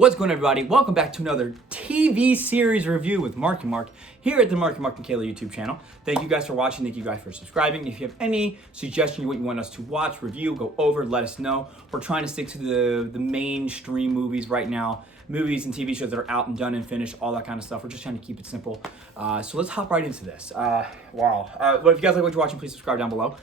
What's going on, everybody? Welcome back to another TV series review with Mark and Mark here at the Mark and Kayla YouTube channel. Thank you guys for watching. Thank you guys for subscribing. If you have any suggestion what you want us to watch, review, go over, let us know. We're trying to stick to the mainstream movies right now. Movies and TV shows that are out and done and finished, all that kind of stuff. We're just trying to keep it simple. So let's hop right into this. Well, if you guys like what you're watching, please subscribe down below.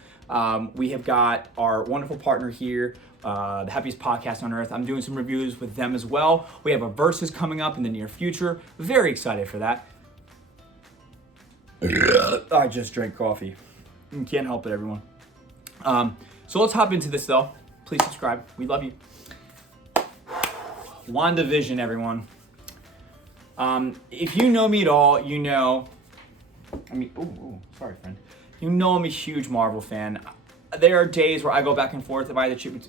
We have got our wonderful partner here, the happiest podcast on earth. I'm doing some reviews with them as well. We have a versus coming up in the near future. Very excited for that. I just drank coffee. Can't help it, everyone. So let's hop into this though. Please subscribe. We love you. WandaVision, everyone. If you know me at all, you know. Sorry, friend. You know I'm a huge Marvel fan. There are days where I go back and forth. If I had to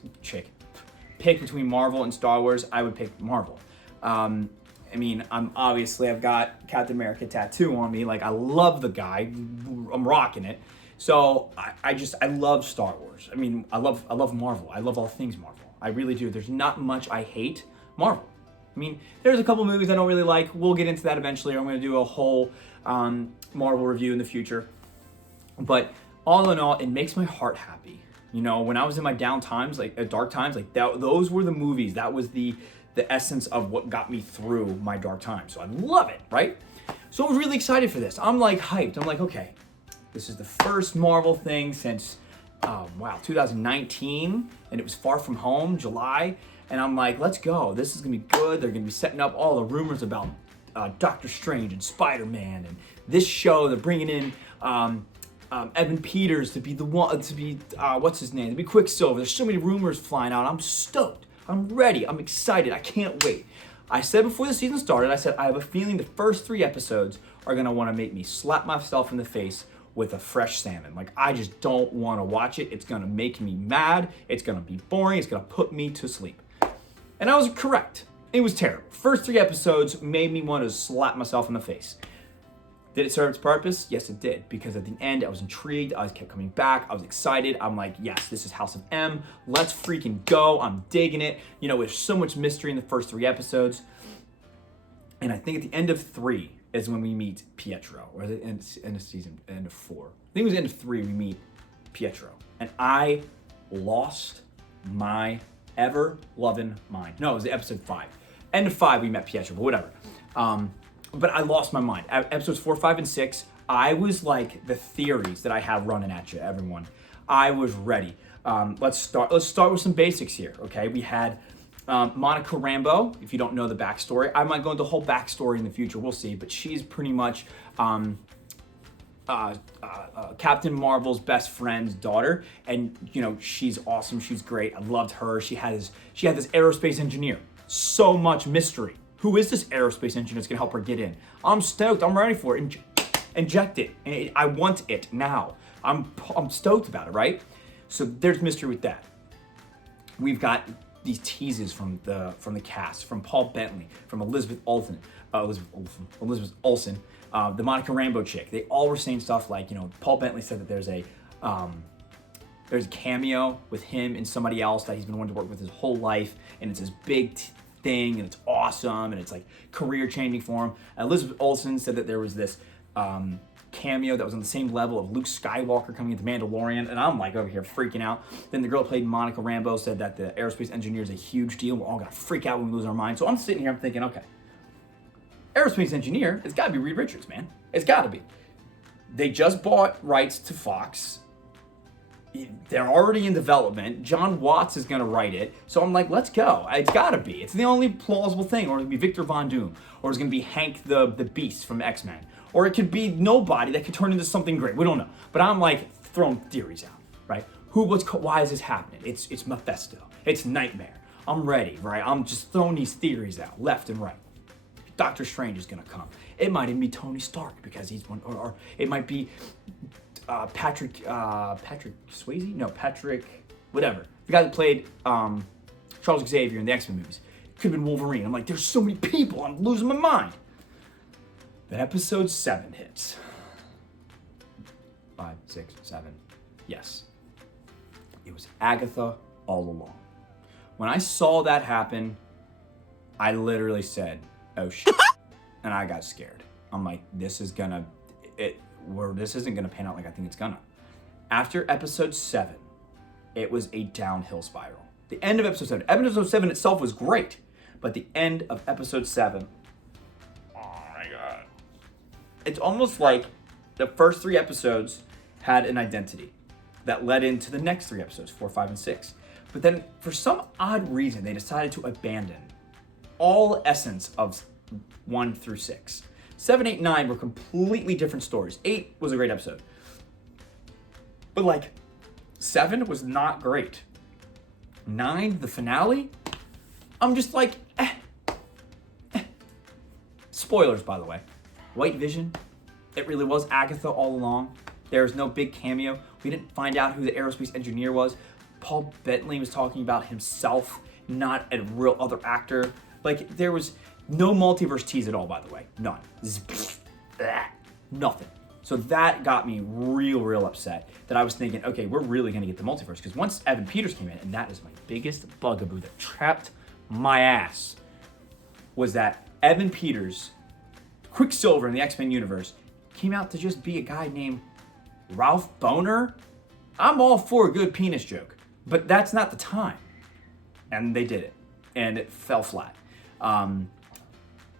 pick between Marvel and Star Wars, I would pick Marvel. I've got Captain America tattoo on me. Like, I love the guy. I'm rocking it. So I love Star Wars. I love Marvel. I love all things Marvel. I really do. There's not much I hate Marvel. There's a couple movies I don't really like. We'll get into that eventually. I'm going to do a whole Marvel review in the future. But all in all, it makes my heart happy. You know, when I was in my down times, dark times, those were the movies. That was the essence of what got me through my dark times. So I love it, right? So I was really excited for this. I'm like hyped. I'm like, okay, this is the first Marvel thing since, 2019. And it was Far From Home, July. And I'm like, let's go. This is going to be good. They're going to be setting up all the rumors about Doctor Strange and Spider-Man. And this show, they're bringing in Evan Peters to be to be Quicksilver. There's so many rumors flying out. I'm stoked. I'm ready. I'm excited. I can't wait. I said before the season started, I have a feeling the first 3 episodes are going to want to make me slap myself in the face with a fresh salmon. Like, I just don't want to watch it. It's going to make me mad. It's going to be boring. It's going to put me to sleep. And I was correct. It was terrible. First 3 episodes made me want to slap myself in the face. Did it serve its purpose? Yes, it did. Because at the end, I was intrigued. I kept coming back. I was excited. I'm like, yes, this is House of M. Let's freaking go. I'm digging it. You know, there's so much mystery in the first 3 episodes. And I think at the end of 3 is when we meet Pietro. Or the end of season, end of 4. I think it was the end of 3 we meet Pietro. And I lost my ever-loving mind. No, it was episode 5. End of 5 we met Pietro, but whatever. But I lost my mind. Episodes 4, 5, and 6, I was like the theories that I have running at you, everyone. I was ready. Let's start with some basics here, okay? We had Monica Rambeau. If you don't know the backstory, I might go into the whole backstory in the future. We'll see. But she's pretty much Captain Marvel's best friend's daughter, and you know, she's awesome. She's great. I loved her. She had this aerospace engineer. So much mystery. Who is this aerospace engineer that's gonna help her get in? I'm stoked. I'm ready for it. Inject it. I want it now. I'm stoked about it, right? So there's mystery with that. We've got these teases from the cast, from Paul Bettany, from Elizabeth Olsen, the Monica Rambeau chick. They all were saying stuff like, you know, Paul Bettany said that there's a cameo with him and somebody else that he's been wanting to work with his whole life, and it's this big thing, and it's awesome, and it's like career changing for him. Elizabeth Olsen said that there was this cameo that was on the same level of Luke Skywalker coming into Mandalorian, and I'm like over here freaking out. Then the girl who played Monica Rambeau said that the aerospace engineer is a huge deal. We're all gonna freak out when we lose our minds. So I'm sitting here, I'm thinking, okay, aerospace engineer, it's gotta be Reed Richards, man. It's gotta be. They just bought rights to Fox. They're already in development. John Watts is going to write it. So I'm like, let's go. It's got to be. It's the only plausible thing. Or it's going to be Victor Von Doom. Or it's going to be Hank the Beast from X-Men. Or it could be nobody that could turn into something great. We don't know. But I'm like throwing theories out, right? Why is this happening? It's Mephisto. It's Nightmare. I'm ready, right? I'm just throwing these theories out left and right. Doctor Strange is going to come. It might even be Tony Stark because he's one. Or it might be Patrick Swayze? No, Patrick, whatever. The guy that played Charles Xavier in the X-Men movies. Could have been Wolverine. I'm like, there's so many people, I'm losing my mind. Then episode 7 hits. 5, 6, 7. Yes. It was Agatha all along. When I saw that happen, I literally said, oh shit, and I got scared. I'm like, this isn't gonna pan out like I think it's gonna. After episode 7, it was a downhill spiral. The end of episode 7 itself was great, but the end of episode 7, oh my God. It's almost like the first 3 episodes had an identity that led into the next 3 episodes, 4, 5, and 6. But then for some odd reason, they decided to abandon all essence of 1 through 6. 7, 8, 9 were completely different stories. 8 was a great episode. But like, 7 was not great. 9, the finale, I'm just like, Spoilers, by the way. White Vision, it really was Agatha all along. There was no big cameo. We didn't find out who the aerospace engineer was. Paul Bettany was talking about himself, not a real other actor. Like, there was no multiverse tease at all, by the way. None. Nothing. So that got me real upset that I was thinking, okay, we're really going to get the multiverse. Because once Evan Peters came in, and that is my biggest bugaboo that trapped my ass, was that Evan Peters, Quicksilver in the X-Men universe, came out to just be a guy named Ralph Boner. I'm all for a good penis joke, but that's not the time. And they did it, and it fell flat.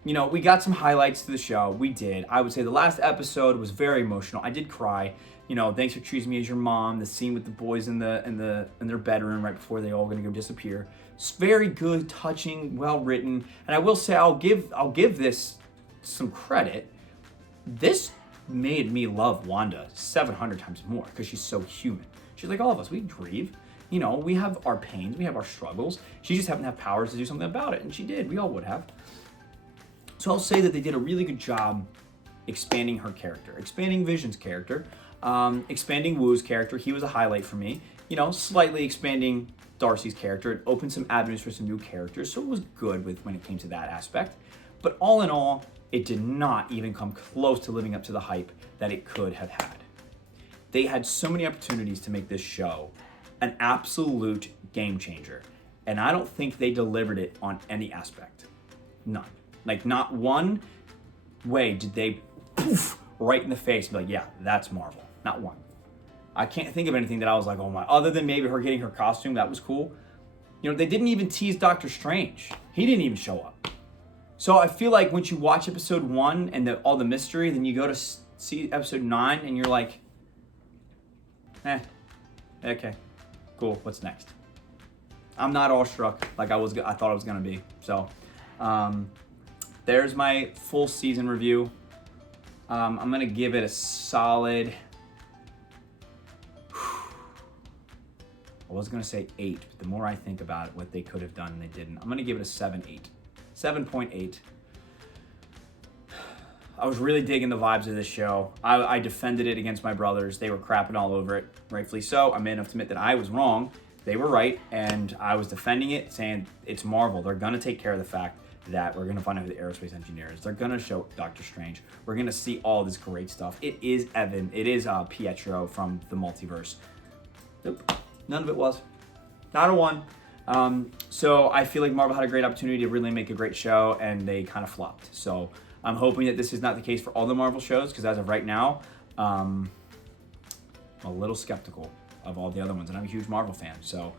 You know, we got some highlights to the show. We did. I would say the last episode was very emotional. I did cry. You know, thanks for choosing me as your mom. The scene with the boys in their bedroom right before they all gonna go disappear. It's very good, touching, well written. And I will say, I'll give this some credit. This made me love Wanda 700 times more because she's so human. She's like all of us. We grieve. You know, we have our pains, we have our struggles. She just happened to have powers to do something about it, and she did. We all would have. So I'll say that they did a really good job expanding her character, expanding Vision's character, expanding Wu's character. He was a highlight for me. You know, slightly expanding Darcy's character. It opened some avenues for some new characters, so it was good when it came to that aspect. But all in all, it did not even come close to living up to the hype that it could have had. They had so many opportunities to make this show an absolute game changer, and I don't think they delivered it on any aspect. None. Like, not one way did they poof right in the face and be like, yeah, that's Marvel. Not one. I can't think of anything that I was like, oh my, other than maybe her getting her costume, that was cool. You know, they didn't even tease Doctor Strange. He didn't even show up. So I feel like once you watch episode 1 and all the mystery, then you go to see episode 9 and you're like, okay, cool, what's next? I'm not awestruck like I thought I was gonna be. So, there's my full season review. I'm gonna give it a solid, I was gonna say 8, but the more I think about it, what they could have done and they didn't, I'm gonna give it a 7.8. 7.8. I was really digging the vibes of this show. I defended it against my brothers. They were crapping all over it, rightfully so. I'm man enough to admit that I was wrong. They were right, and I was defending it, saying it's Marvel. They're gonna take care of the fact that we're gonna find out who the aerospace engineer is. They're gonna show Doctor Strange. We're gonna see all this great stuff. It is Evan. It is Pietro from the multiverse. Nope. None of it was. Not a one. So I feel like Marvel had a great opportunity to really make a great show, and they kind of flopped. So I'm hoping that this is not the case for all the Marvel shows, because as of right now, I'm a little skeptical of all the other ones, and I'm a huge Marvel fan. So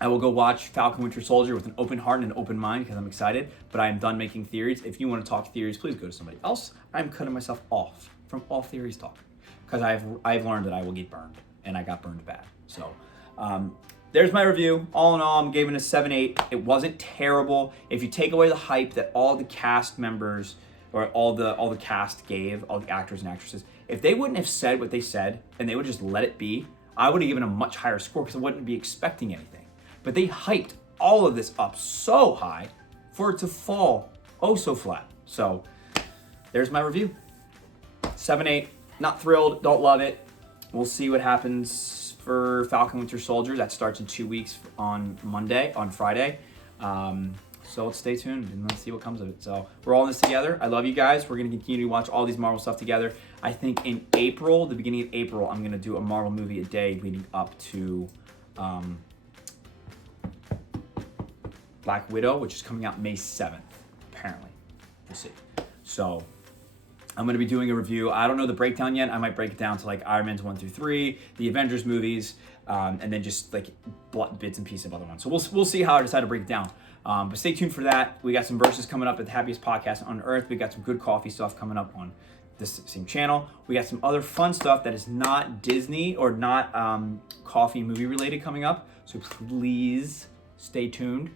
I will go watch Falcon Winter Soldier with an open heart and an open mind because I'm excited, but I am done making theories. If you want to talk theories, please go to somebody else. I'm cutting myself off from all theories talk because I've learned that I will get burned, and I got burned bad. So there's my review. All in all, I'm giving it a 7.8. It wasn't terrible. If you take away the hype that all the cast members or all the cast gave, all the actors and actresses, if they wouldn't have said what they said and they would just let it be, I would have given a much higher score because I wouldn't be expecting anything. But they hyped all of this up so high for it to fall oh so flat. So there's my review. 7.8. Not thrilled. Don't love it. We'll see what happens for Falcon Winter Soldier. That starts in 2 weeks on Friday. So let's stay tuned and let's see what comes of it. So we're all in this together. I love you guys. We're going to continue to watch all these Marvel stuff together. I think in April, the beginning of April, I'm going to do a Marvel movie a day leading up to Black Widow, which is coming out May 7th, apparently. We'll see. So I'm going to be doing a review. I don't know the breakdown yet. I might break it down to like Iron Man's 1 through 3, the Avengers movies, and then just like bits and pieces of other ones. So we'll see how I decide to break it down. But stay tuned for that. We got some verses coming up at the Happiest Podcast on Earth. We got some good coffee stuff coming up on this same channel. We got some other fun stuff that is not Disney or not coffee movie related coming up. So please stay tuned.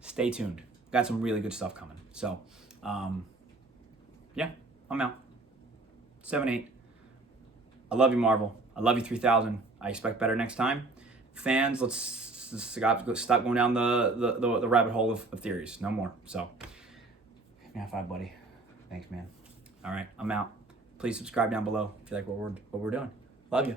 Stay tuned. Got some really good stuff coming. So, yeah, I'm out. 7-8. I love you, Marvel. I love you, 3000. I expect better next time. Fans, let's stop going down the rabbit hole of theories. No more. So, give me a high five, buddy. Thanks, man. All right, I'm out. Please subscribe down below if you like what we're doing. Love you.